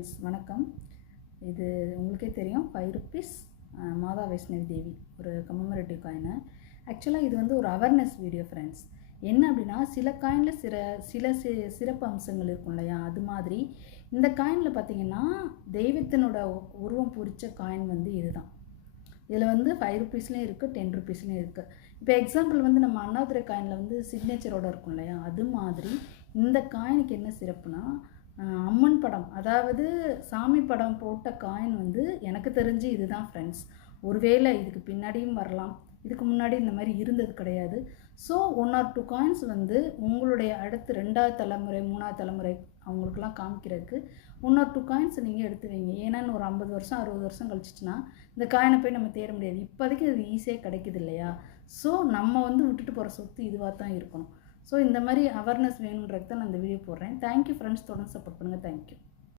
Friends வணக்கம். இது உங்களுக்கே தெரியும் 5 ருப்பீஸ் மாதா வைஷ்ணவி தேவி ஒரு கமெமரேட்டிவ் காயினு. ஆக்சுவலாக இது வந்து ஒரு அவேர்னஸ் வீடியோ ஃப்ரெண்ட்ஸ். என்ன அப்படின்னா சில காயினில் சில சிறப்பு அம்சங்கள் இருக்கும் இல்லையா, அது மாதிரி இந்த காயினில் பார்த்திங்கன்னா தெய்வத்தினோட உருவம் பொறிச்ச காயின் வந்து இதுதான். இதில் வந்து 5 ருப்பீஸ்லேயும் இருக்குது, 10 ருப்பீஸ்லேயும் இருக்குது. இப்போ எக்ஸாம்பிள் வந்து நம்ம அண்ணாதுரை காயினில் வந்து சிக்னேச்சரோடு இருக்கும் இல்லையா, அது மாதிரி இந்த காயினுக்கு என்ன சிறப்புனா அம்மன் படம், அதாவது சாமி படம் போட்ட காயின் வந்து எனக்கு தெரிஞ்சு இதுதான் ஃப்ரெண்ட்ஸ். ஒருவேளை இதுக்கு பின்னாடியும் வரலாம், இதுக்கு முன்னாடி இந்த மாதிரி இருந்தது கிடையாது. ஸோ 1 or 2 காயின்ஸ் வந்து உங்களுடைய அடுத்து 2வது தலைமுறை 3வது தலைமுறை அவங்களுக்குலாம் காமிக்கிறதுக்கு 1 or 2 காயின்ஸ் நீங்கள் எடுத்து வைங்க. ஏன்னா ஒரு 50 வருஷம் 60 வருஷம் கழிச்சிச்சுன்னா இந்த காயினை போய் நம்ம தேட முடியாது. இப்போதைக்கு அது ஈஸியாக கிடைக்குது இல்லையா. ஸோ நம்ம வந்து விட்டுட்டு போகிற சொத்து இதுவாக தான் இருக்கணும். ஸோ இந்த மாதிரி அவேர்னஸ் வேணுன்றதுக்கு தான் நான் இந்த வீடியோ போடுறேன். தேங்க்யூ ஃப்ரெண்ட்ஸ், தொடர்ந்து சப்போர்ட் பண்ணுங்கள். தேங்க்யூ.